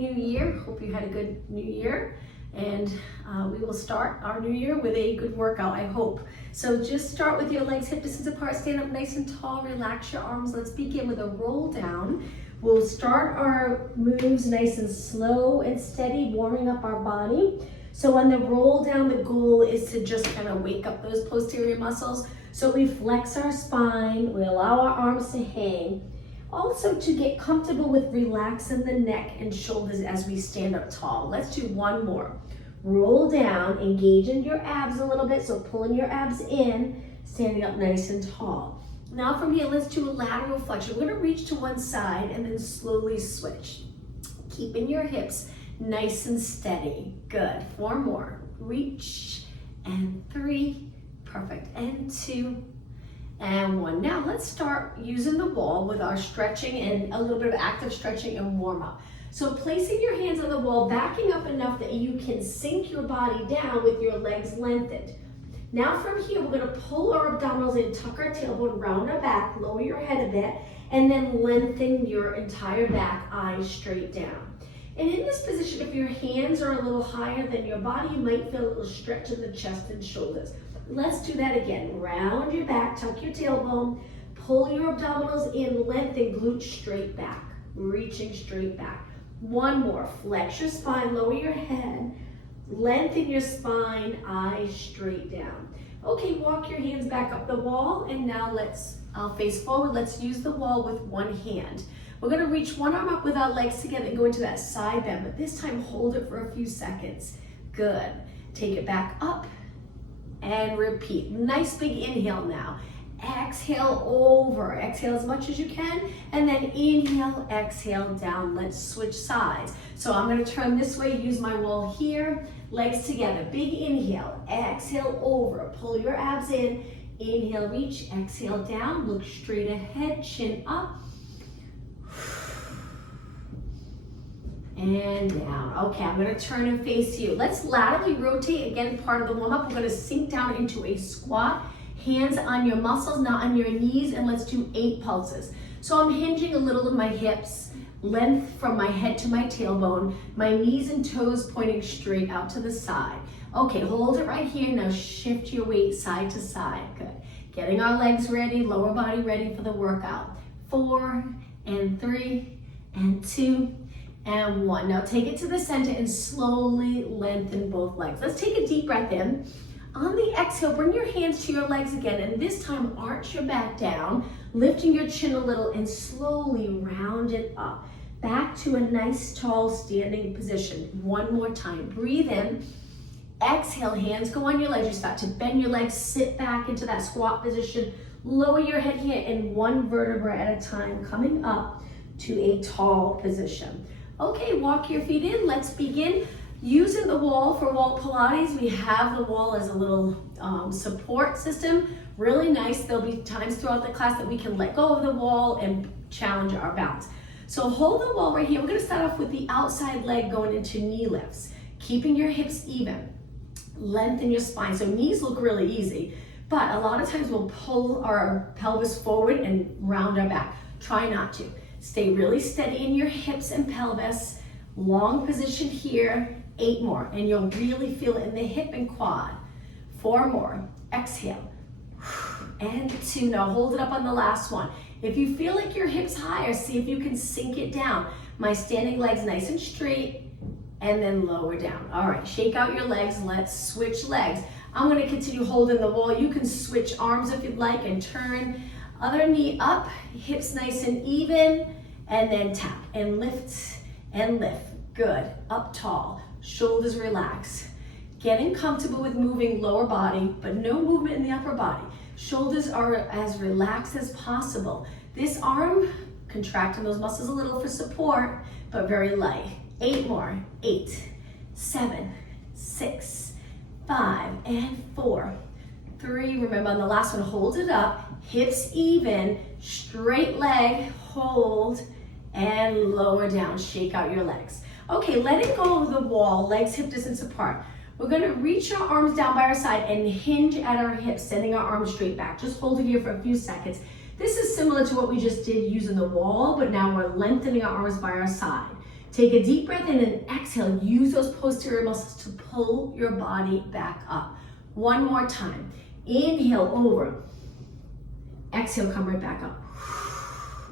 New Year. Hope you had a good New Year. And we will start our new year with a good workout, I hope. So just start with your legs hip distance apart, stand up nice and tall, relax your arms. Let's begin with a roll down. We'll start our moves nice and slow and steady, warming up our body. So on the roll down, the goal is to just kind of wake up those posterior muscles. So we flex our spine, we allow our arms to hang. Also to get comfortable with relaxing the neck and shoulders as we stand up tall. Let's do one more. Roll down, engaging your abs a little bit, so pulling your abs in, standing up nice and tall. Now from here, let's do a lateral flexion. We're gonna reach to one side and then slowly switch. Keeping your hips nice and steady. Good, 4 more. Reach, and 3, perfect, and 2, and 1. Now let's start using the wall with our stretching and a little bit of active stretching and warm up. So placing your hands on the wall, backing up enough that you can sink your body down with your legs lengthened. Now from here, we're gonna pull our abdominals in, tuck our tailbone, round our back, lower your head a bit, and then lengthen your entire back, eyes straight down. And in this position, if your hands are a little higher than your body, you might feel a little stretch in the chest and shoulders. Let's do that again. Round your back, tuck your tailbone, pull your abdominals in, lengthen, glute straight back, reaching straight back. 1 more, flex your spine, lower your head, lengthen your spine, eyes straight down. Okay, walk your hands back up the wall, and now I'll face forward. Let's use the wall with one hand. We're gonna reach one arm up with our legs together and go into that side bend, but this time hold it for a few seconds. Good. Take it back up and repeat. Nice big inhale now. Exhale over. Exhale as much as you can, and then inhale, exhale down. Let's switch sides. So I'm gonna turn this way, use my wall here, legs together. Big inhale, exhale over. Pull your abs in, inhale, reach, exhale down, look straight ahead, chin up. And down. Okay, I'm gonna turn and face you. Let's laterally rotate, again, part of the warm up. We're gonna sink down into a squat, hands on your muscles, not on your knees, and let's do 8 pulses. So I'm hinging a little of my hips, length from my head to my tailbone, my knees and toes pointing straight out to the side. Okay, hold it right here. Now shift your weight side to side. Good. Getting our legs ready, lower body ready for the workout. 4, and 3, and 2, and 1. Now take it to the center and slowly lengthen both legs. Let's take a deep breath in. On the exhale, bring your hands to your legs again, and this time arch your back down, lifting your chin a little and slowly round it up. Back to a nice tall standing position. 1 more time. Breathe in. Exhale, hands go on your legs. You start to bend your legs, sit back into that squat position. Lower your head here in 1 vertebra at a time, coming up to a tall position. Okay, walk your feet in. Let's begin. Using the wall for wall Pilates, we have the wall as a little support system. Really nice. There'll be times throughout the class that we can let go of the wall and challenge our balance. So hold the wall right here. We're gonna start off with the outside leg going into knee lifts, keeping your hips even. Lengthen your spine. So knees look really easy, but a lot of times we'll pull our pelvis forward and round our back. Try not to. Stay really steady in your hips and pelvis. Long position here. 8 more, and you'll really feel it in the hip and quad. 4 more. Exhale. And 2. Now hold it up on the last one. If you feel like your hips higher, see if you can sink it down. My standing legs nice and straight, and then lower down. All right, shake out your legs. Let's switch legs. I'm gonna continue holding the wall. You can switch arms if you'd like and turn. Other knee up, hips nice and even, and then tap and lift and lift. Good, up tall, shoulders relax. Getting comfortable with moving lower body, but no movement in the upper body. Shoulders are as relaxed as possible. This arm, contracting those muscles a little for support, but very light. 8 more. 8, 7, 6, 5, and 4, 3. Remember on the last one, hold it up. Hips even, straight leg, hold, and lower down. Shake out your legs. Okay, letting go of the wall, legs hip distance apart. We're gonna reach our arms down by our side and hinge at our hips, sending our arms straight back. Just hold it here for a few seconds. This is similar to what we just did using the wall, but now we're lengthening our arms by our side. Take a deep breath in and exhale. Use those posterior muscles to pull your body back up. One more time. Inhale over. Exhale, come right back up.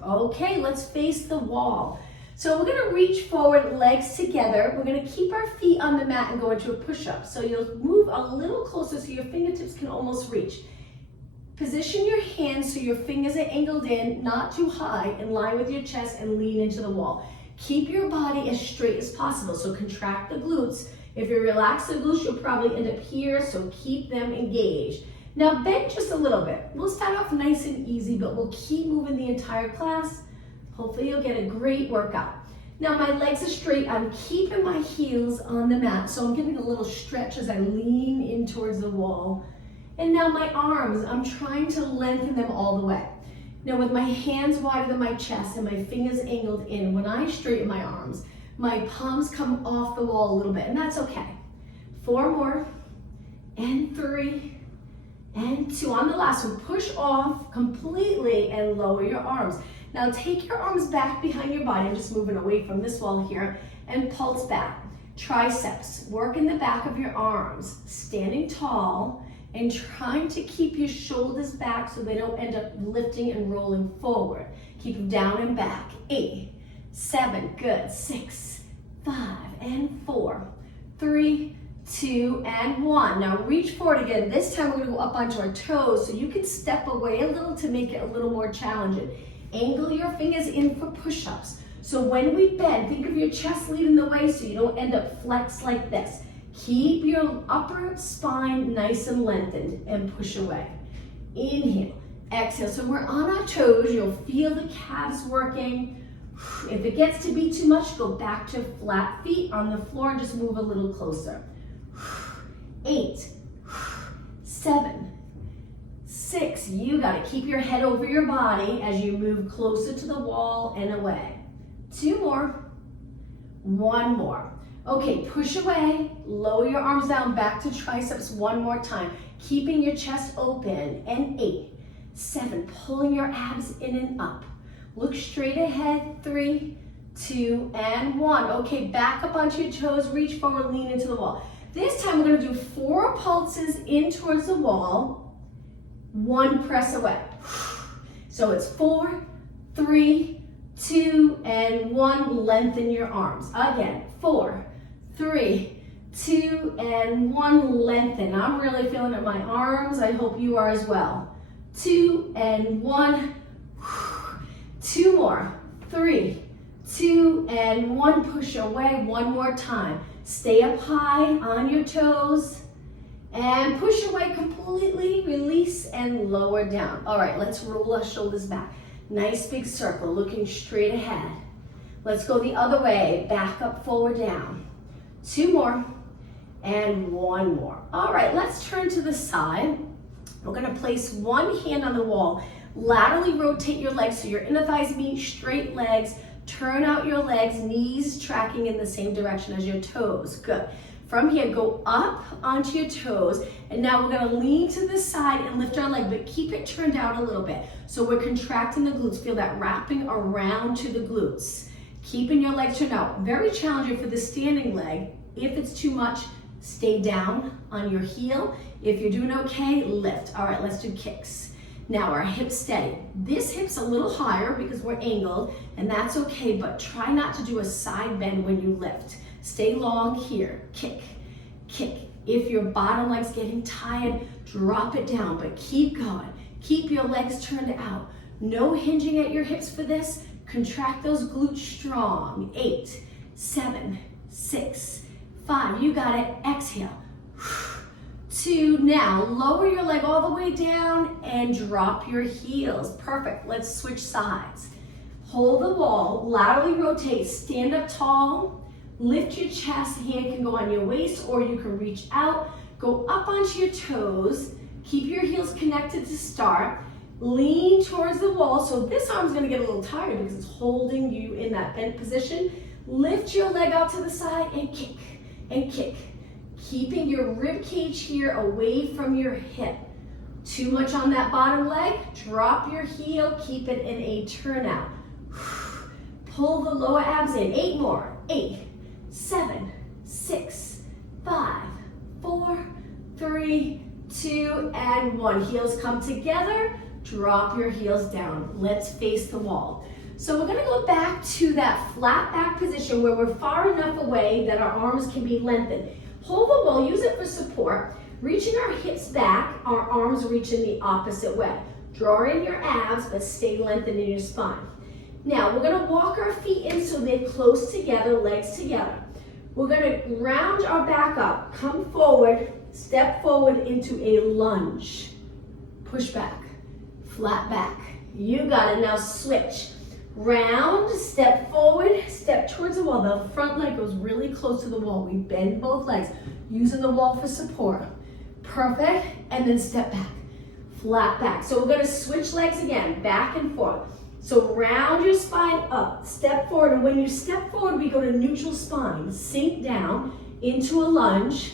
Okay, let's face the wall. So we're gonna reach forward, legs together. We're gonna keep our feet on the mat and go into a push-up. So you'll move a little closer so your fingertips can almost reach. Position your hands so your fingers are angled in, not too high, in line with your chest, and lean into the wall. Keep your body as straight as possible, so contract the glutes. If you relax the glutes, you'll probably end up here, so keep them engaged. Now bend just a little bit. We'll start off nice and easy, but we'll keep moving the entire class. Hopefully you'll get a great workout. Now my legs are straight. I'm keeping my heels on the mat, so I'm getting a little stretch as I lean in towards the wall. And now my arms, I'm trying to lengthen them all the way. Now with my hands wider than my chest and my fingers angled in, when I straighten my arms, my palms come off the wall a little bit, and that's okay. 4 more, and 3, and 2. On the last one, push off completely and lower your arms. Now take your arms back behind your body. I'm just moving away from this wall here, and pulse back. Triceps, work in the back of your arms, standing tall, and trying to keep your shoulders back so they don't end up lifting and rolling forward. Keep them down and back. 8, 7, good. 6, 5, and 4, 3, 2, and 1. Now reach forward again. This time we're gonna go up onto our toes, so you can step away a little to make it a little more challenging. Angle your fingers in for push-ups. So when we bend, think of your chest leading the way so you don't end up flexed like this. Keep your upper spine nice and lengthened and push away. Inhale, exhale. So we're on our toes. You'll feel the calves working. If it gets to be too much, go back to flat feet on the floor and just move a little closer. 8, 7, 6. You got to keep your head over your body as you move closer to the wall and away. 2 more. 1 more. Okay, push away, lower your arms down, back to triceps 1 more time. Keeping your chest open, and 8, 7, pulling your abs in and up. Look straight ahead, 3, 2, and 1. Okay, back up onto your toes, reach forward, lean into the wall. This time we're gonna do 4 pulses in towards the wall, 1 press away. So it's 4, 3, 2, and 1, lengthen your arms. Again, 4, 3, 2, and 1, lengthen. I'm really feeling it in my arms. I hope you are as well. 2, and 1. 2 more. 3, 2, and 1. Push away 1 more time. Stay up high on your toes. And push away completely. Release and lower down. All right, let's roll our shoulders back. Nice big circle, looking straight ahead. Let's go the other way. Back up, forward, down. 2 more, and 1 more. All right, let's turn to the side. We're gonna place 1 hand on the wall. Laterally rotate your legs so your inner thighs meet, straight legs. Turn out your legs, knees tracking in the same direction as your toes. Good. From here, go up onto your toes, and now we're gonna lean to the side and lift our leg, but keep it turned out a little bit. So we're contracting the glutes. Feel that wrapping around to the glutes. Keeping your legs turned out. Very challenging for the standing leg. If it's too much, stay down on your heel. If you're doing okay, lift. All right, let's do kicks. Now our hips steady. This hip's a little higher because we're angled, and that's okay, but try not to do a side bend when you lift. Stay long here. Kick, kick. If your bottom leg's getting tired, drop it down, but keep going. Keep your legs turned out. No hinging at your hips for this. Contract those glutes strong. 8, 7, 6, 5. You got it. Exhale. 2. Now lower your leg all the way down and drop your heels. Perfect. Let's switch sides. Hold the wall. Laterally rotate. Stand up tall. Lift your chest. Hand can go on your waist, or you can reach out. Go up onto your toes. Keep your heels connected to start. Lean towards the wall. So this arm's gonna get a little tired because it's holding you in that bent position. Lift your leg out to the side and kick and kick. Keeping your rib cage here away from your hip. Too much on that bottom leg, drop your heel, keep it in a turnout. Pull the lower abs in. 8 more. 8, 7, 6, 5, 4, 3, 2, and 1. Heels come together, drop your heels down. Let's face the wall. So we're gonna go back to that flat back position where we're far enough away that our arms can be lengthened. Hold the wall, use it for support. Reaching our hips back, our arms reach in the opposite way. Draw in your abs, but stay lengthened in your spine. Now, we're gonna walk our feet in so they're close together, legs together. We're gonna round our back up, come forward, step forward into a lunge. Push back, flat back. You got it, now switch. Round, step forward, step towards the wall. The front leg goes really close to the wall. We bend both legs, using the wall for support. Perfect, and then step back, flat back. So we're gonna switch legs again, back and forth. So round your spine up, step forward, and when you step forward, we go to neutral spine. Sink down into a lunge,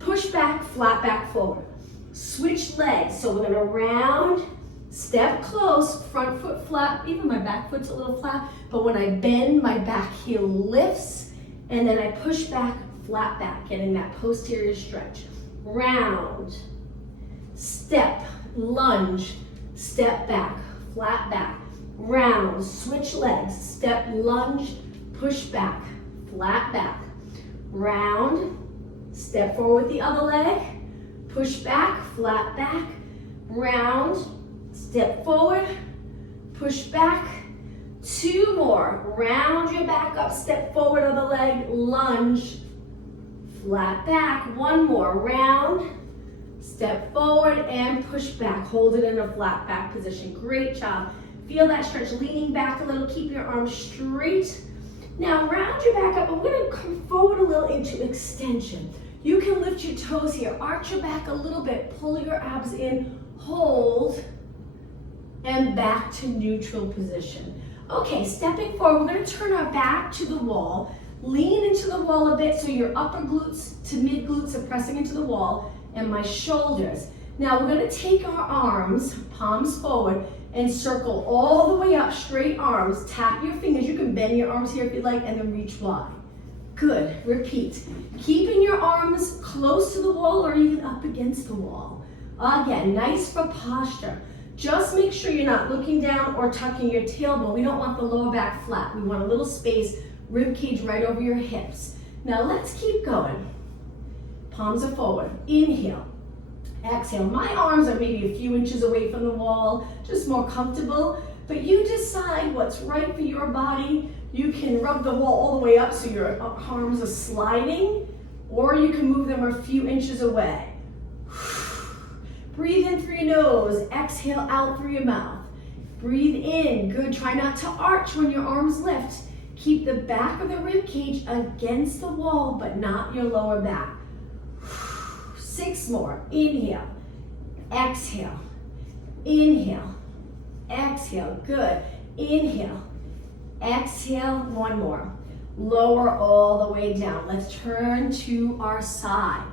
push back, flat back forward. Switch legs, so we're gonna round, step close, front foot flat, even my back foot's a little flat, but when I bend, my back heel lifts, and then I push back, flat back, getting that posterior stretch. Round, step, lunge, step back, flat back, round, switch legs, step, lunge, push back, flat back, round, step forward with the other leg, push back, flat back, round, step forward, push back, 2 more, round your back up, step forward on the leg, lunge, flat back, 1 more, round, step forward and push back, hold it in a flat back position, great job. Feel that stretch, leaning back a little, keep your arms straight. Now round your back up, and we're gonna come forward a little into extension. You can lift your toes here, arch your back a little bit, pull your abs in, hold, and back to neutral position. Okay, stepping forward, we're gonna turn our back to the wall, lean into the wall a bit so your upper glutes to mid glutes are pressing into the wall, and my shoulders. Now we're gonna take our arms, palms forward, and circle all the way up, straight arms, tap your fingers, you can bend your arms here if you like, and then reach wide. Good, repeat. Keeping your arms close to the wall or even up against the wall. Again, nice for posture. Just make sure you're not looking down or tucking your tailbone. We don't want the lower back flat. We want a little space, rib cage right over your hips. Now let's keep going. Palms are forward, inhale. Exhale, my arms are maybe a few inches away from the wall, just more comfortable, but you decide what's right for your body. You can rub the wall all the way up so your arms are sliding, or you can move them a few inches away. Breathe in through your nose, exhale out through your mouth. Breathe in, good, try not to arch when your arms lift. Keep the back of the rib cage against the wall, but not your lower back. 6 more, inhale, exhale, inhale, exhale, good, inhale, exhale, 1 more, lower all the way down. Let's turn to our side.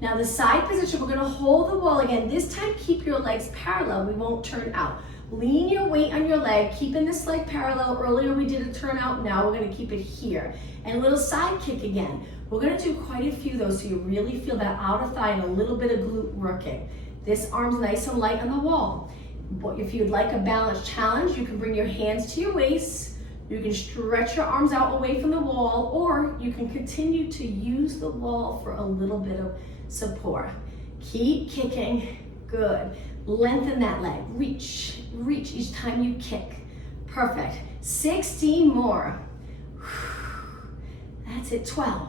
Now the side position, we're gonna hold the wall again. This time keep your legs parallel, we won't turn out. Lean your weight on your leg, keeping this leg parallel. Earlier we did a turn out, now we're gonna keep it here. And a little side kick again. We're gonna do quite a few though, so you really feel that outer thigh and a little bit of glute working. This arm's nice and light on the wall. But if you'd like a balanced challenge, you can bring your hands to your waist, you can stretch your arms out away from the wall, or you can continue to use the wall for a little bit of support. Keep kicking, good. Lengthen that leg, reach, reach each time you kick. Perfect, 16 more. That's it, 12.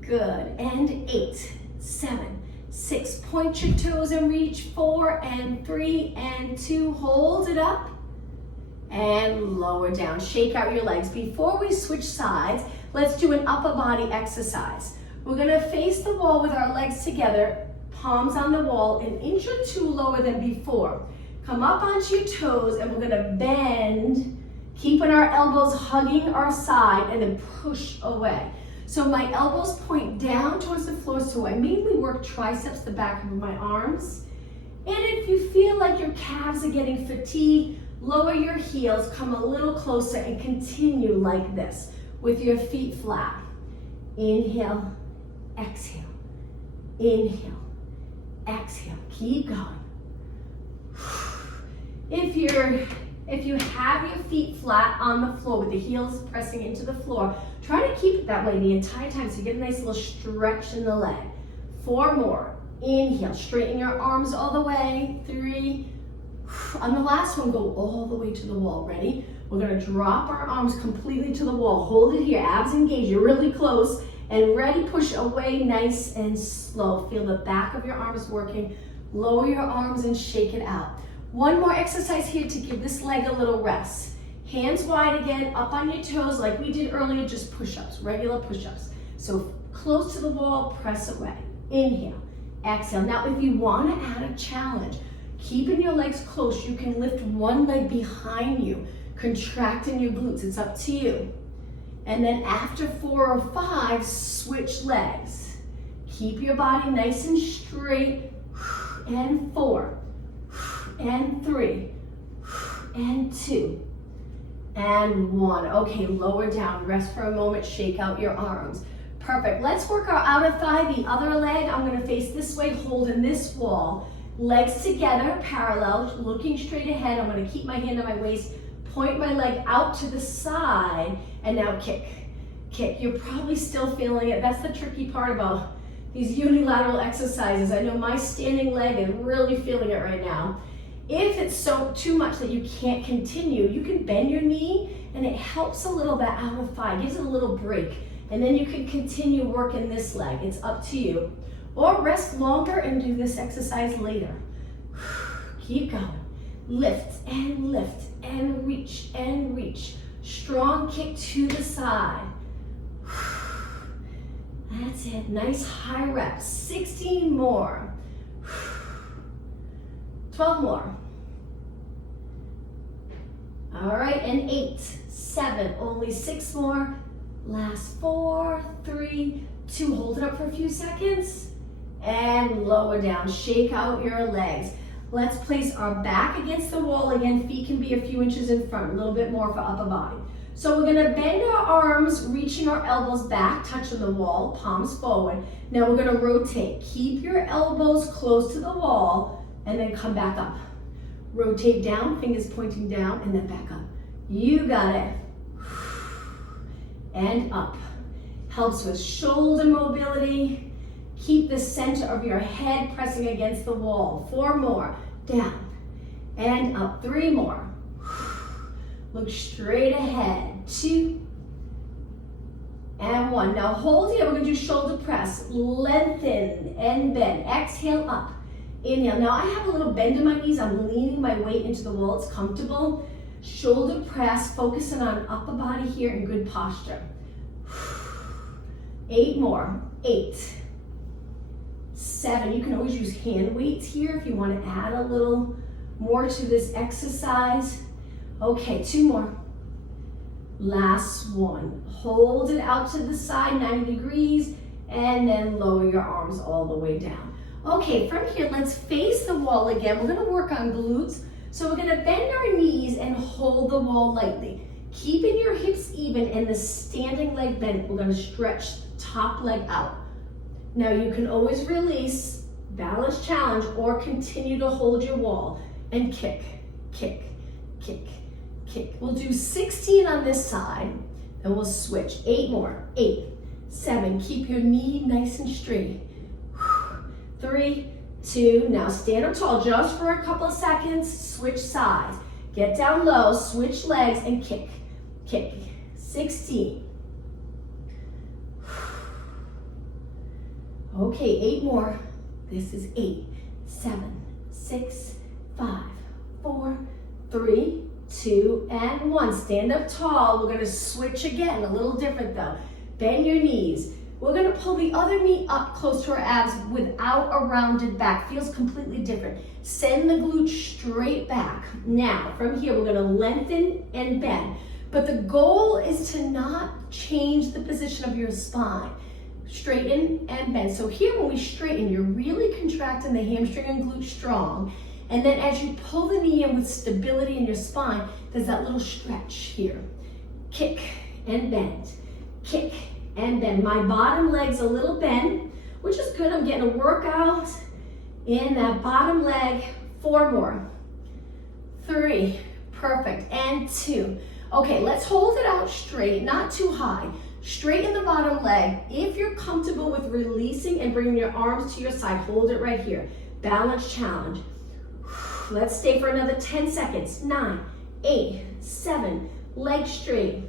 Good, and 8, 7, 6. Point your toes and reach, 4 and 3 and 2. Hold it up and lower down. Shake out your legs. Before we switch sides, let's do an upper body exercise. We're gonna face the wall with our legs together, palms on the wall, an inch or 2 lower than before. Come up onto your toes and we're gonna bend, keeping our elbows hugging our side, and then push away. So my elbows point down towards the floor, so I mainly work triceps, the back of my arms. And if you feel like your calves are getting fatigued, Lower your heels, come a little closer, and continue like this with your feet flat. Inhale, exhale, inhale, exhale. Keep going. If you have your feet flat on the floor with the heels pressing into the floor, try to keep it that way the entire time so you get a nice little stretch in the leg. 4 more. Inhale, straighten your arms all the way. 3. On the last one, go all the way to the wall. Ready? We're gonna drop our arms completely to the wall. Hold it here, abs engaged, you're really close. And ready, push away nice and slow. Feel the back of your arms working. Lower your arms and shake it out. One more exercise here to give this leg a little rest. Hands wide again, up on your toes like we did earlier, just push-ups, regular push-ups. So close to the wall, press away. Inhale, exhale. Now if you want to add a challenge, keeping your legs close, you can lift one leg behind you, contracting your glutes, it's up to you. And then after 4 or 5, switch legs. Keep your body nice and straight. And 4, and 3, and 2, and 1. Okay, lower down, rest for a moment, shake out your arms. Perfect, let's work our outer thigh, the other leg. I'm gonna face this way, holding this wall. Legs together, parallel, looking straight ahead. I'm gonna keep my hand on my waist, point my leg out to the side, and now kick, kick. You're probably still feeling it. That's the tricky part about these unilateral exercises. I know my standing leg is really feeling it right now. If it's so too much that you can't continue, you can bend your knee and it helps a little that outer thigh, gives it a little break. And then you can continue working this leg. It's up to you. Or rest longer and do this exercise later. Keep going. Lift and reach and reach. Strong kick to the side. That's it, nice high reps. 16 more. 12 more. All right, and 8, 7, only 6 more. Last 4, 3, 2, hold it up for a few seconds. And lower down, shake out your legs. Let's place our back against the wall again. Feet can be a few inches in front, a little bit more for upper body. So we're gonna bend our arms, reaching our elbows back, touching the wall, palms forward. Now we're gonna rotate. Keep your elbows close to the wall and then come back up. Rotate down, fingers pointing down, and then back up. You got it. And up. Helps with shoulder mobility. Keep the center of your head pressing against the wall. 4 more. Down and up. 3 more. Look straight ahead. 2 and 1. Now hold here. We're going to do shoulder press. Lengthen and bend. Exhale up. Inhale. Now I have a little bend in my knees. I'm leaning my weight into the wall. It's comfortable. Shoulder press. Focusing on upper body here in good posture. 8 more. 8. 7. You can always use hand weights here if you want to add a little more to this exercise. Okay, 2 more. Last one. Hold it out to the side, 90 degrees, and then lower your arms all the way down. Okay, from here, let's face the wall again. We're gonna work on glutes. So we're gonna bend our knees and hold the wall lightly. Keeping your hips even and the standing leg bent. We're gonna stretch the top leg out. Now you can always release, balance challenge, or continue to hold your wall and kick, kick, kick, kick. We'll do 16 on this side, and we'll switch. 8 more. 8, 7. Keep your knee nice and straight. 3, 2. Now stand up tall just for a couple of seconds. Switch sides. Get down low, switch legs, and kick, kick. 16. Okay, 8 more. This is 8, 7, 6, 5, 4, 3, 2, and 1. Stand up tall. We're gonna switch again, a little different though. Bend your knees. We're gonna pull the other knee up close to our abs without a rounded back. Feels completely different. Send the glute straight back. Now, from here, we're gonna lengthen and bend. But the goal is to not change the position of your spine. Straighten and bend. So here when we straighten, you're really contracting the hamstring and glute strong. And then as you pull the knee in with stability in your spine, there's that little stretch here. Kick and bend, kick and bend. My bottom leg's a little bent, which is good. I'm getting a workout in that bottom leg. 4 more. 3, perfect, and 2. Okay, let's hold it out straight, not too high. Straighten the bottom leg. If you're comfortable with releasing and bringing your arms to your side, hold it right here. Balance challenge. Let's stay for another 10 seconds. 9, 8, 7, legs straight.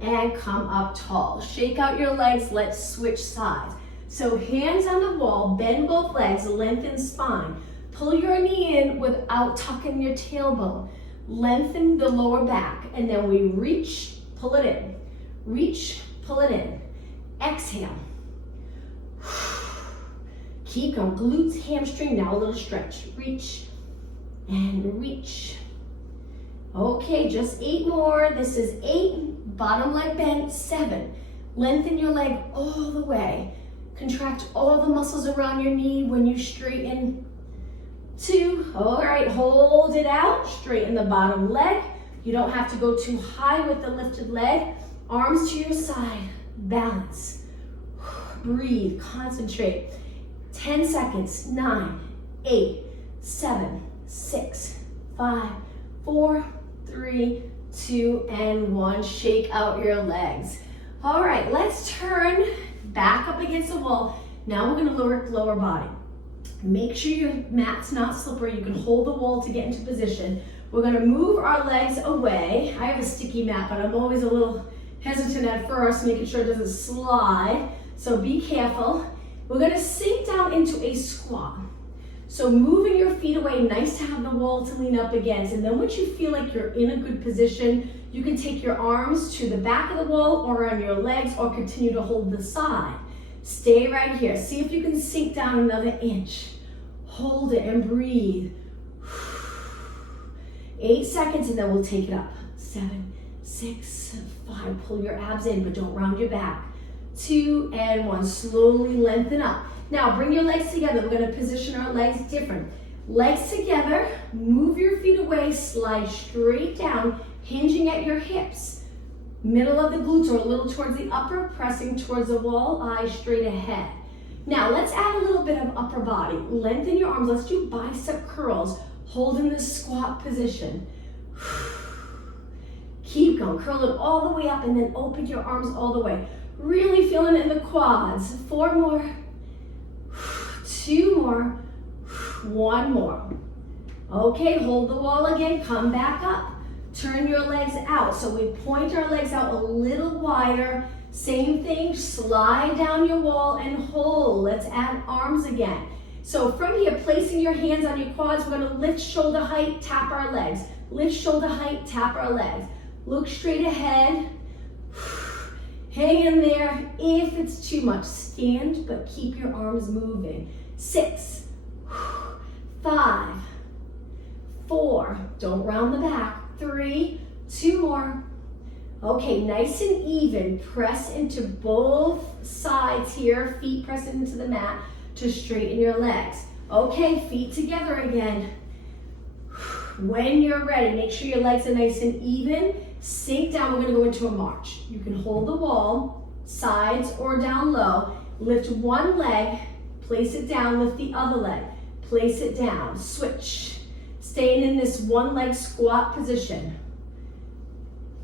And come up tall. Shake out your legs, let's switch sides. So hands on the wall, bend both legs, lengthen spine. Pull your knee in without tucking your tailbone. Lengthen the lower back, and then we reach, pull it in. Reach, pull it in. Exhale. Keep going, glutes, hamstring, now a little stretch. Reach and reach. Okay, just 8 more. This is 8, bottom leg bent, 7. Lengthen your leg all the way. Contract all the muscles around your knee when you straighten. 2, all right, hold it out. Straighten the bottom leg. You don't have to go too high with the lifted leg. Arms to your side, balance. Breathe, concentrate. 10 seconds, 9, 8, 7, 6, 5, 4, 3, 2, and 1. Shake out your legs. All right, let's turn back up against the wall. Now we're gonna work lower body. Make sure your mat's not slippery. You can hold the wall to get into position. We're gonna move our legs away. I have a sticky mat, but I'm always a little hesitant at first, making sure it doesn't slide. So be careful. We're gonna sink down into a squat. So moving your feet away, nice to have the wall to lean up against. And then once you feel like you're in a good position, you can take your arms to the back of the wall or on your legs or continue to hold the side. Stay right here. See if you can sink down another inch. Hold it and breathe. 8 seconds and then we'll take it up. 7, 6, 5. Pull your abs in, but don't round your back. 2 and 1. Slowly lengthen up. Now bring your legs together. We're going to position our legs different. Legs together. Move your feet away. Slide straight down, hinging at your hips. Middle of the glutes or a little towards the upper, pressing towards the wall, eyes straight ahead. Now let's add a little bit of upper body. Lengthen your arms. Let's do bicep curls. Hold in this squat position. Keep going. Curl it all the way up and then open your arms all the way. Really feeling it in the quads. 4 more. 2 more. 1 more. Okay, hold the wall again. Come back up. Turn your legs out. So we point our legs out a little wider. Same thing, slide down your wall and hold. Let's add arms again. So from here, placing your hands on your quads, we're gonna lift shoulder height, tap our legs. Lift shoulder height, tap our legs. Look straight ahead. Hang in there. If it's too much, stand, but keep your arms moving. 6, 5, 4, don't round the back. 3, 2 more. Okay, nice and even. Press into both sides here. Feet press into the mat to straighten your legs. Okay, feet together again. When you're ready, make sure your legs are nice and even. Sink down. We're gonna go into a march. You can hold the wall, sides or down low. Lift one leg, place it down, lift the other leg, place it down, switch. Staying in this one leg squat position.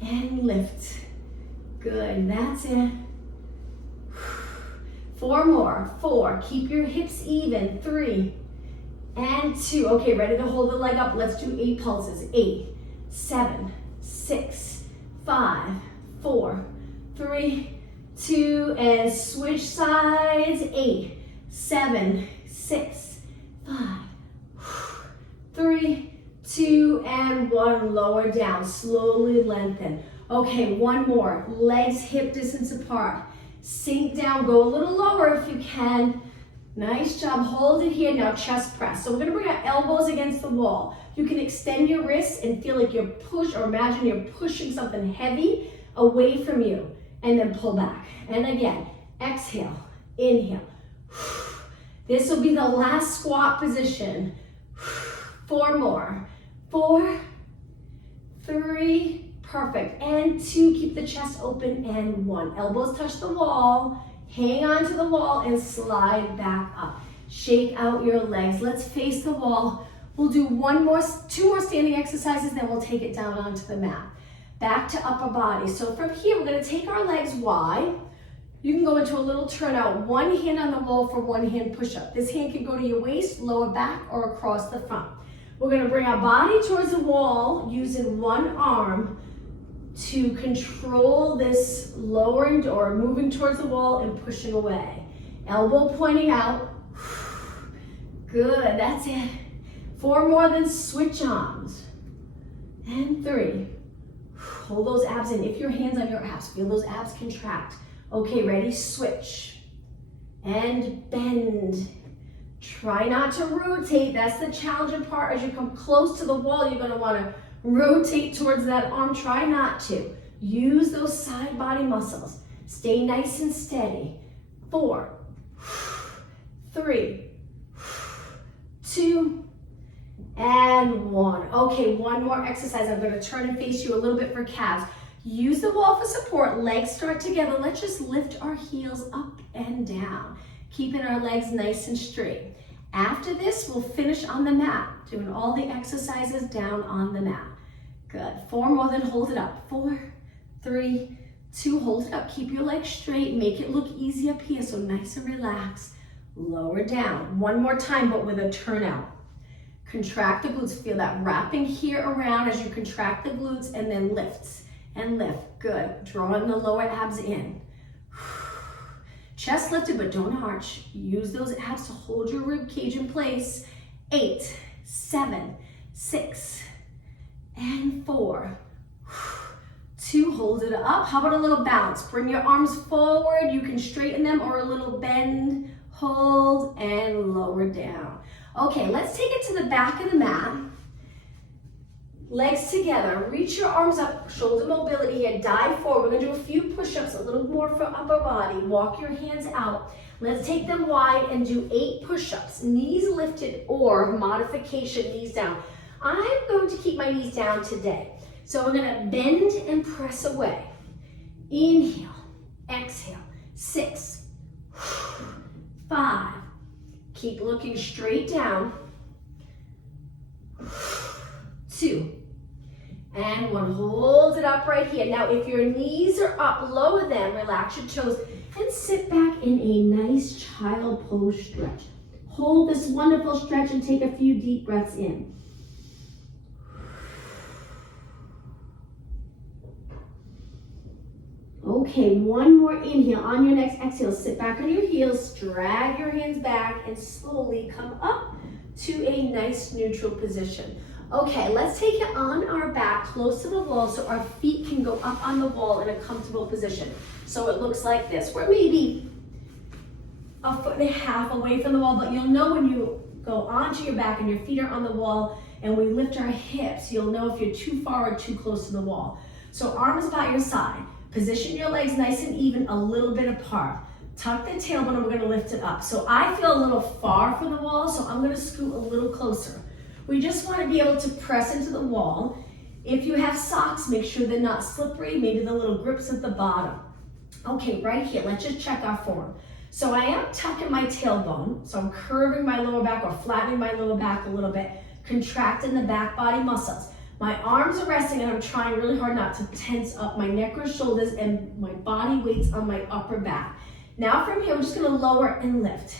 And lift. Good, that's it. 4 more. 4, keep your hips even. 3 and 2. Okay, ready to hold the leg up. Let's do 8 pulses. 8, 7, 6, 5, 4, 3, 2, and switch sides. 8, 7, 6, 5, 3, 2, and 1. Lower down, slowly lengthen. Okay, 1 more. Legs hip distance apart. Sink down, go a little lower if you can. Nice job, hold it here. Now chest press. So we're gonna bring our elbows against the wall. You can extend your wrists and feel like you're or imagine you're pushing something heavy away from you. And then pull back. And again, exhale, inhale. This will be the last squat position. 4 more. 4, 3, perfect. And 2, keep the chest open, and 1. Elbows touch the wall, hang on to the wall and slide back up. Shake out your legs. Let's face the wall. We'll do 2 more standing exercises, then we'll take it down onto the mat. Back to upper body. So from here, we're gonna take our legs wide. You can go into a little turnout, 1 hand on the wall for 1 hand push-up. This hand can go to your waist, lower back, or across the front. We're gonna bring our body towards the wall using 1 arm to control this lowering or moving towards the wall and pushing away. Elbow pointing out. Good, that's it. 4 more, then switch arms. And 3. Hold those abs in. If your hands on your abs, feel those abs contract. Okay, ready? Switch. And bend. Try not to rotate. That's the challenging part. As you come close to the wall, you're going to want to rotate towards that arm. Try not to. Use those side body muscles. Stay nice and steady. 4, 3, 2, and 1. Okay, 1 more exercise. I'm going to turn and face you a little bit for calves. Use the wall for support. Legs start together. Let's just lift our heels up and down, keeping our legs nice and straight. After this, we'll finish on the mat, doing all the exercises down on the mat. Good. 4 more, then hold it up. 4, 3, 2, hold it up. Keep your legs straight. Make it look easy up here, so nice and relaxed. Lower down. 1 more time, but with a turnout. Contract the glutes. Feel that wrapping here around as you contract the glutes, and then lifts and lift. Good. Drawing the lower abs in. Chest lifted, but don't arch. Use those abs to hold your rib cage in place. 8, 7, 6, and 4. 2, hold it up. How about a little bounce? Bring your arms forward. You can straighten them or a little bend, hold, and lower down. Okay, let's take it to the back of the mat. Legs together. Reach your arms up, shoulder mobility here. Dive forward. We're gonna do a few push-ups, a little more for upper body. Walk your hands out. Let's take them wide and do 8 push-ups. Knees lifted or modification, knees down. I'm going to keep my knees down today. So we're gonna bend and press away. Inhale, exhale. 6, 5. Keep looking straight down. 2, and 1. Hold it up right here. Now, if your knees are up, lower them, relax your toes, and sit back in a nice child pose stretch. Hold this wonderful stretch and take a few deep breaths in. Okay, 1 more inhale. On your next exhale, sit back on your heels, drag your hands back, and slowly come up to a nice neutral position. Okay, let's take it on our back, close to the wall, so our feet can go up on the wall in a comfortable position. So it looks like this. We're maybe 1.5 feet away from the wall, but you'll know when you go onto your back and your feet are on the wall and we lift our hips, you'll know if you're too far or too close to the wall. So arms by your side. Position your legs nice and even, a little bit apart. Tuck the tailbone and we're gonna lift it up. So I feel a little far from the wall, so I'm gonna scoot a little closer. We just wanna be able to press into the wall. If you have socks, make sure they're not slippery, maybe the little grips at the bottom. Okay, right here, let's just check our form. So I am tucking my tailbone, so I'm curving my lower back or flattening my lower back a little bit, contracting the back body muscles. My arms are resting and I'm trying really hard not to tense up my neck or shoulders, and my body weight's on my upper back. Now from here, we're just gonna lower and lift.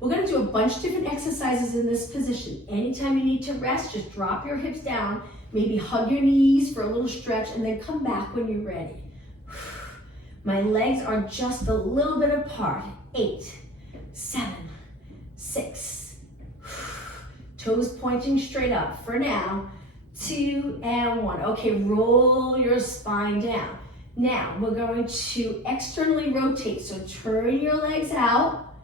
We're gonna do a bunch of different exercises in this position. Anytime you need to rest, just drop your hips down, maybe hug your knees for a little stretch, and then come back when you're ready. My legs are just a little bit apart. 8, 7, 6. Toes pointing straight up for now. 2 and 1. Okay, roll your spine down. Now we're going to externally rotate. So turn your legs out,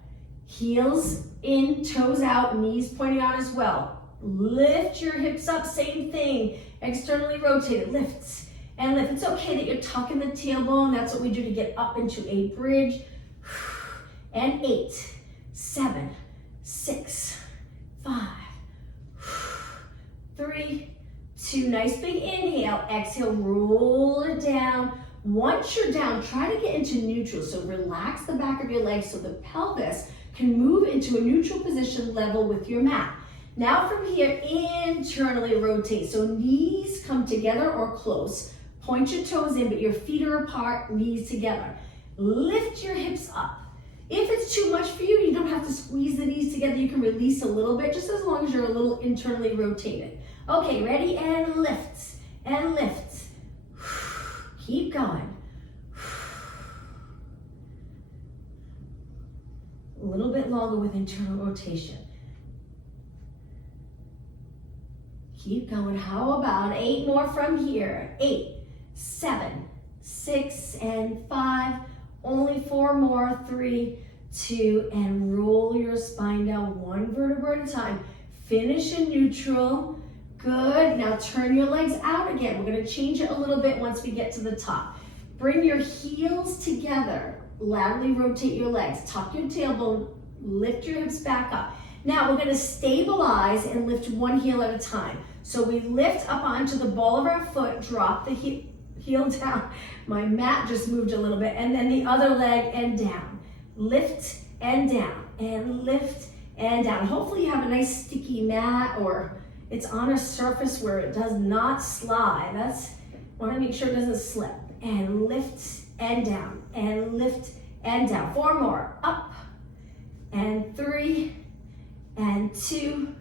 heels in, toes out, knees pointing out as well. Lift your hips up, same thing. Externally rotate, lifts and lift. It's okay that you're tucking the tailbone. That's what we do to get up into a bridge. And 8, 7, 6, 5, 3, 2, nice big inhale, exhale, roll it down. Once you're down, try to get into neutral, so relax the back of your legs so the pelvis can move into a neutral position level with your mat. Now from here, internally rotate, so knees come together or close. Point your toes in, but your feet are apart, knees together. Lift your hips up. If it's too much for you, you don't have to squeeze the knees together. You can release a little bit, just as long as you're a little internally rotated. Okay, ready? And lift, and lift. Keep going. A little bit longer with internal rotation. Keep going. How about 8 more from here? 8, 7, 6, and 5. Only 4 more. 3, 2, and roll your spine down 1 vertebra at a time. Finish in neutral. Good. Now turn your legs out again. We're going to change it a little bit once we get to the top. Bring your heels together. Laterally rotate your legs. Tuck your tailbone. Lift your hips back up. Now we're going to stabilize and lift one heel at a time. So we lift up onto the ball of our foot, drop the heel down. My mat just moved a little bit. And then the other leg and down. Lift and down. And lift and down. Hopefully you have a nice sticky mat, or it's on a surface where it does not slide. Want to make sure it doesn't slip. And lift and down. And lift and down. 4 more. Up. And 3. And 2.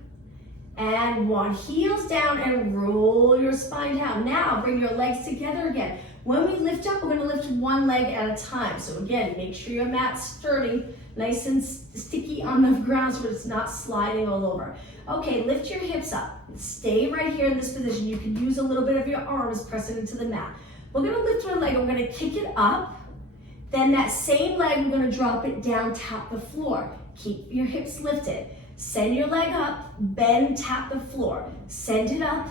And 1. Heels down and roll your spine down. Now bring your legs together again. When we lift up, we're going to lift one leg at a time. So again, make sure your mat's sturdy, nice and sticky on the ground so it's not sliding all over. Okay, lift your hips up. Stay right here in this position. You can use a little bit of your arms pressing into the mat. We're going to lift one leg. We're going to kick it up. Then that same leg, we're going to drop it down, tap the floor. Keep your hips lifted. Send your leg up, bend, tap the floor. Send it up,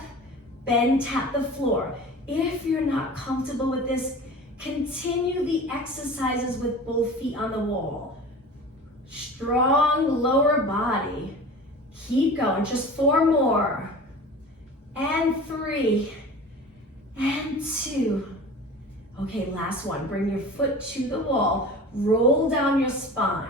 bend, tap the floor. If you're not comfortable with this, continue the exercises with both feet on the wall. Strong lower body. Keep going, just 4 more. And 3, and 2. Okay, last one. Bring your foot to the wall. Roll down your spine.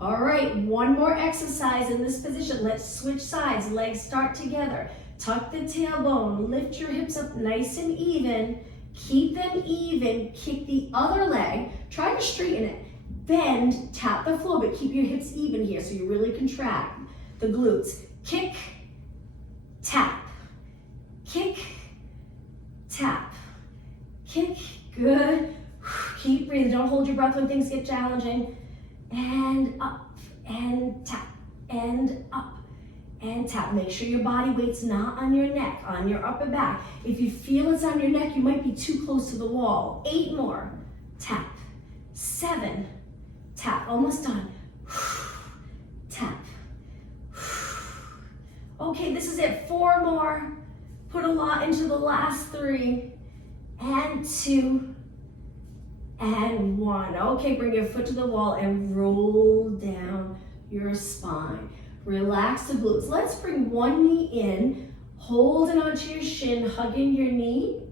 All right, 1 more exercise in this position. Let's switch sides. Legs start together. Tuck the tailbone. Lift your hips up nice and even. Keep them even. Kick the other leg. Try to straighten it. Bend, tap the floor, but keep your hips even here so you really contract the glutes. Kick, tap. Kick, tap. Kick. Good. Keep breathing. Don't hold your breath when things get challenging. And up, and tap, and up, and tap. Make sure your body weight's not on your neck, on your upper back. If you feel it's on your neck, you might be too close to the wall. 8 more. Tap. 7. Tap. Almost done. Tap. Okay, this is it. 4 more. Put a lot into the last 3. And 2. And 1. Okay, bring your foot to the wall and roll down your spine. Relax the glutes. Let's bring one knee in, holding onto your shin, hugging your knee.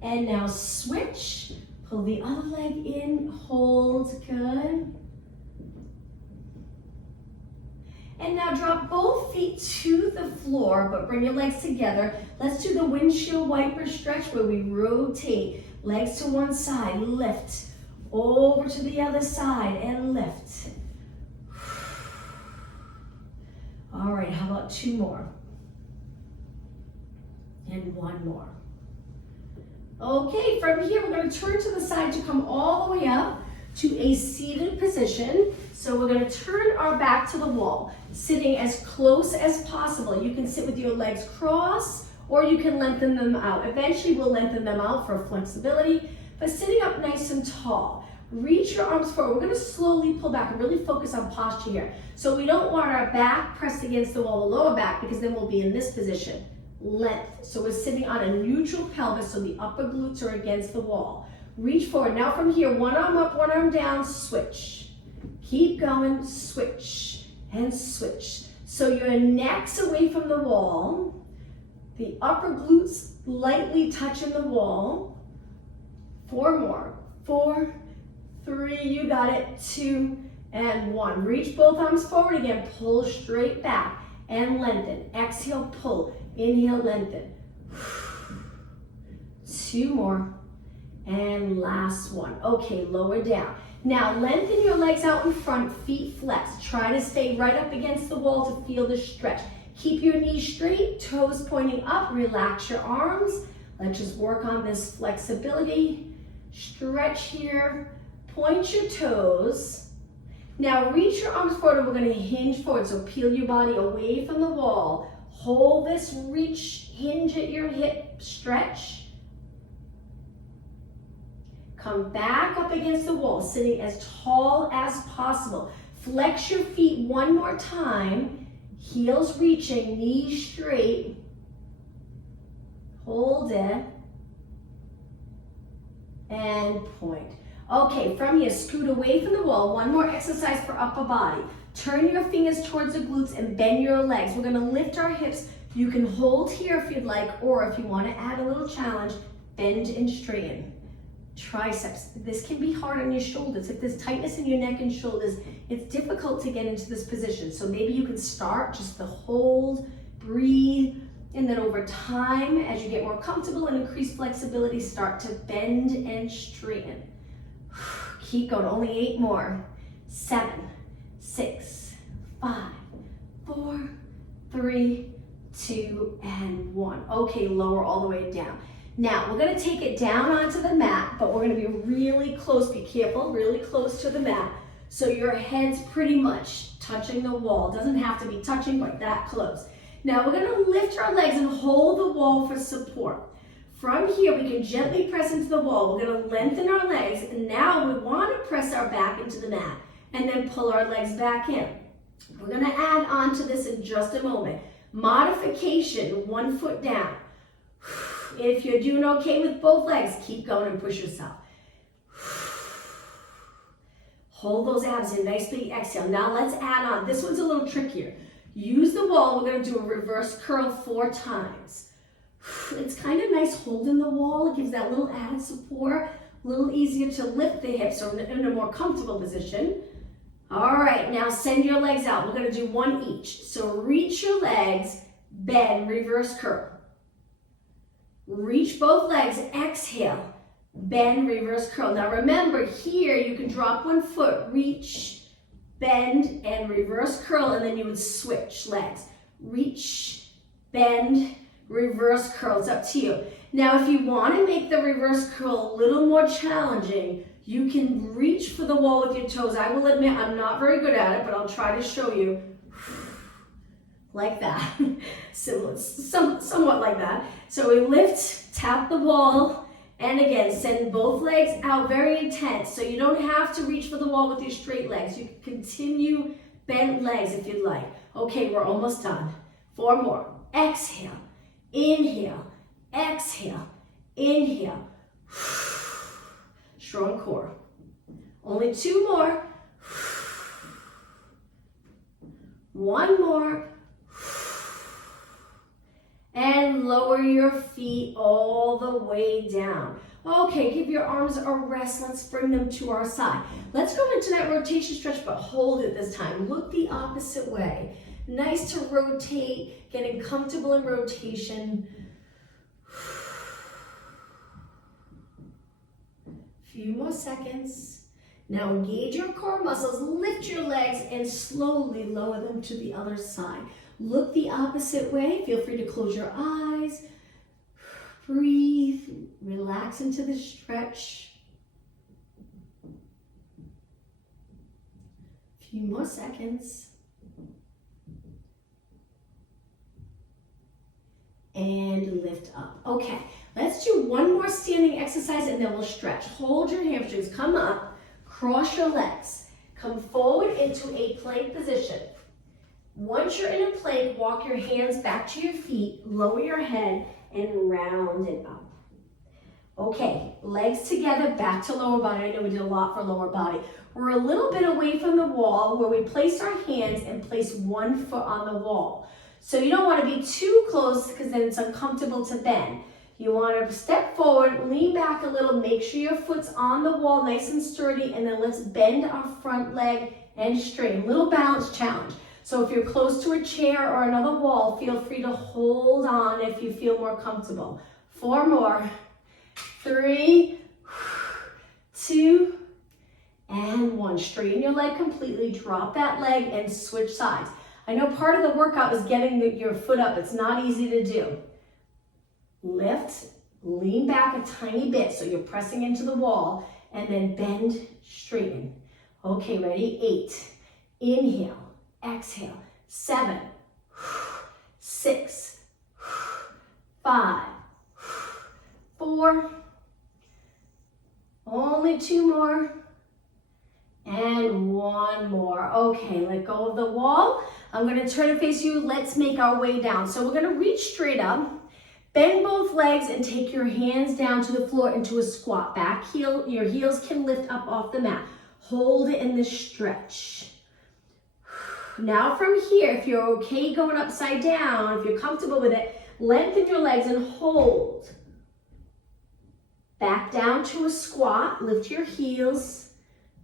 And now switch. Pull the other leg in, hold, good. And now drop both feet to the floor, but bring your legs together. Let's do the windshield wiper stretch where we rotate. Legs to one side, lift. Over to the other side and lift. All right, how about 2 more? And 1 more. Okay, from here we're going to turn to the side to come all the way up to a seated position. So we're going to turn our back to the wall, sitting as close as possible. You can sit with your legs crossed, or you can lengthen them out. Eventually we'll lengthen them out for flexibility, but sitting up nice and tall. Reach your arms forward. We're gonna slowly pull back and really focus on posture here. So we don't want our back pressed against the wall, the lower back, because then we'll be in this position, length. So we're sitting on a neutral pelvis, so the upper glutes are against the wall. Reach forward. Now from here, one arm up, one arm down, switch. Keep going, switch and switch. So your neck's away from the wall. The upper glutes lightly touching the wall. 4 more. 4, 3, you got it. 2 and 1. Reach both arms forward again. Pull straight back and lengthen. Exhale, pull. Inhale, lengthen. 2 more. And last one. Okay, lower down. Now lengthen your legs out in front, feet flex. Try to stay right up against the wall to feel the stretch. Keep your knees straight, toes pointing up. Relax your arms. Let's just work on this flexibility. Stretch here. Point your toes. Now reach your arms forward. We're going to hinge forward. So peel your body away from the wall. Hold this reach, hinge at your hip, stretch. Come back up against the wall, sitting as tall as possible. Flex your feet one more time. Heels reaching, knees straight. Hold it. And point. Okay, from here, scoot away from the wall. One more exercise for upper body. Turn your fingers towards the glutes and bend your legs. We're gonna lift our hips. You can hold here if you'd like, or if you wanna add a little challenge, bend and straighten. Triceps. This can be hard on your shoulders. If there's tightness in your neck and shoulders, it's difficult to get into this position. So maybe you can start just to hold, breathe, and then over time, as you get more comfortable and increase flexibility, start to bend and straighten. Keep going, only 8 more. 7, 6, 5, 4, 3, 2, and 1. Okay, lower all the way down. Now, we're gonna take it down onto the mat, but we're gonna be really close, be careful, really close to the mat. So your head's pretty much touching the wall. Doesn't have to be touching, but that close. Now, we're gonna lift our legs and hold the wall for support. From here, we can gently press into the wall. We're gonna lengthen our legs, and now we wanna press our back into the mat, and then pull our legs back in. We're gonna add on to this in just a moment. Modification, 1 foot down. If you're doing okay with both legs, keep going and push yourself. Hold those abs in, nice big exhale. Now let's add on. This one's a little trickier. Use the wall. We're gonna do a reverse curl 4 times. It's kind of nice holding the wall. It gives that little added support, a little easier to lift the hips or in a more comfortable position. All right, now send your legs out. We're gonna do 1 each. So reach your legs, bend, reverse curl. Reach both legs, exhale, bend, reverse curl. Now remember, here you can drop 1 foot, reach, bend, and reverse curl, and then you would switch legs. Reach, bend, reverse curl. It's up to you. Now, if you want to make the reverse curl a little more challenging, you can reach for the wall with your toes. I will admit I'm not very good at it, but I'll try to show you. Like that, somewhat like that. So we lift, tap the wall, and again, send both legs out very intense. So you don't have to reach for the wall with your straight legs. You can continue bent legs if you'd like. Okay, we're almost done. 4 more. Exhale, inhale, exhale, inhale. Strong core. Only 2 more. 1 more. And lower your feet all the way down. Okay, give your arms a rest. Let's bring them to our side. Let's go into that rotation stretch, but hold it this time. Look the opposite way. Nice to rotate, getting comfortable in rotation. Few more seconds. Now engage your core muscles, lift your legs, and slowly lower them to the other side. Look the opposite way. Feel free to close your eyes. Breathe. Relax into the stretch. Few more seconds. And lift up. Okay, let's do 1 more standing exercise and then we'll stretch. Hold your hamstrings. Come up. Cross your legs. Come forward into a plank position. Once you're in a plank, walk your hands back to your feet, lower your head, and round it up. Okay, legs together, back to lower body. I know we did a lot for lower body. We're a little bit away from the wall where we place our hands and place one foot on the wall. So you don't want to be too close because then it's uncomfortable to bend. You want to step forward, lean back a little, make sure your foot's on the wall nice and sturdy, and then let's bend our front leg and straighten. Little balance challenge. So if you're close to a chair or another wall, feel free to hold on if you feel more comfortable. 4 more. 3, 2, and 1. Straighten your leg completely, drop that leg and switch sides. I know part of the workout is getting your foot up. It's not easy to do. Lift, lean back a tiny bit so you're pressing into the wall, and then bend, straighten. Okay, ready? 8. Inhale, exhale. 7, 6, 5, 4. Only 2 more. And 1 more. Okay, let go of the wall. I'm going to turn and face you. Let's make our way down. So we're going to reach straight up. Bend both legs and take your hands down to the floor into a squat. Back heel, your heels can lift up off the mat. Hold it in this stretch. Now from here, if you're okay going upside down, if you're comfortable with it, lengthen your legs and hold. Back down to a squat. Lift your heels.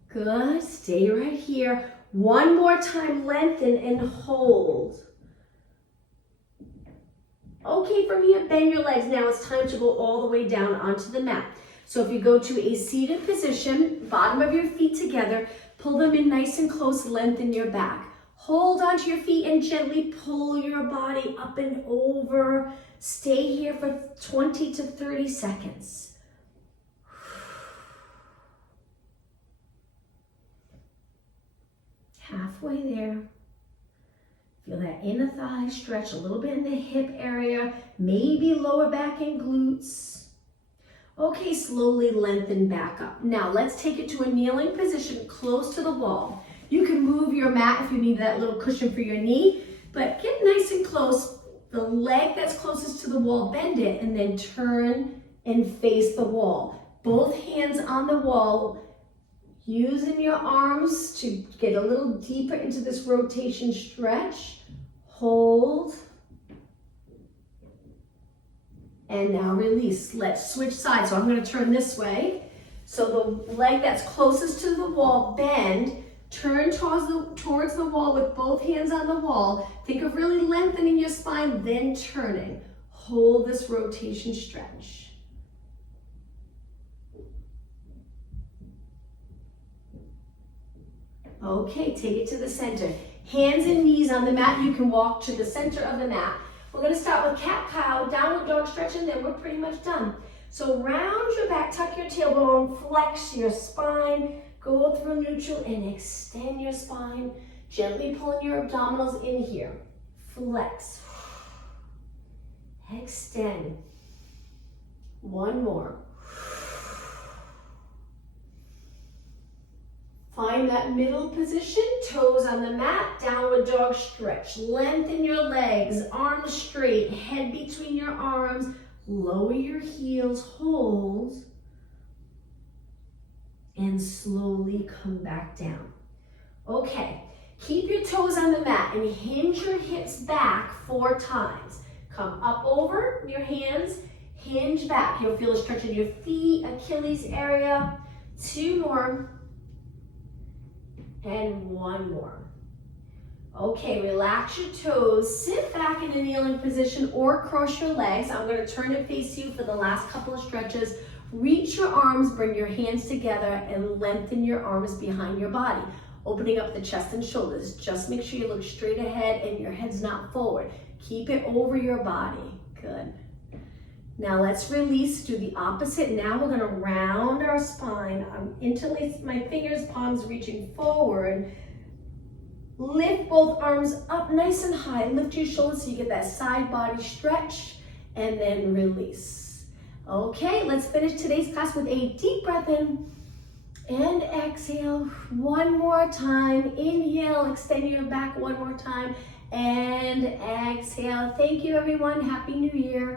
Good. Stay right here. 1 more time, lengthen and hold. Okay, from here, bend your legs. Now it's time to go all the way down onto the mat. So if you go to a seated position, bottom of your feet together, pull them in nice and close, lengthen your back. Hold onto your feet and gently pull your body up and over. Stay here for 20 to 30 seconds. Halfway there. Feel that inner thigh stretch a little bit in the hip area, maybe lower back and glutes. Okay, slowly lengthen back up. Now let's take it to a kneeling position close to the wall. You can move your mat if you need that little cushion for your knee, but get nice and close. The leg that's closest to the wall, bend it, and then turn and face the wall. Both hands on the wall. Using your arms to get a little deeper into this rotation stretch. Hold. And now release. Let's switch sides. So I'm going to turn this way. So the leg that's closest to the wall, bend. Turn towards the wall with both hands on the wall. Think of really lengthening your spine, then turning. Hold this rotation stretch. Okay, take it to the center. Hands and knees on the mat. You can walk to the center of the mat. We're going to start with cat-cow, downward dog stretch, and then we're pretty much done. So round your back, tuck your tailbone, flex your spine, go through neutral and extend your spine. Gently pulling your abdominals in here. Flex. Extend. 1 more. Find that middle position, toes on the mat, downward dog stretch. Lengthen your legs, arms straight, head between your arms, lower your heels, hold, and slowly come back down. Okay, keep your toes on the mat and hinge your hips back 4 times. Come up over your hands, hinge back. You'll feel a stretch in your feet, Achilles area. 2 more. And 1 more. Okay, relax your toes, sit back in a kneeling position or cross your legs. I'm going to turn and face you for the last couple of stretches. Reach your arms, bring your hands together and lengthen your arms behind your body, opening up the chest and shoulders. Just make sure you look straight ahead and your head's not forward. Keep it over your body. Good. Now let's release, do the opposite. Now we're gonna round our spine. Interlace my fingers, palms reaching forward. Lift both arms up nice and high. Lift your shoulders so you get that side body stretch and then release. Okay, let's finish today's class with a deep breath in and exhale. 1 more time. Inhale, extend your back 1 more time and exhale. Thank you everyone. Happy New Year.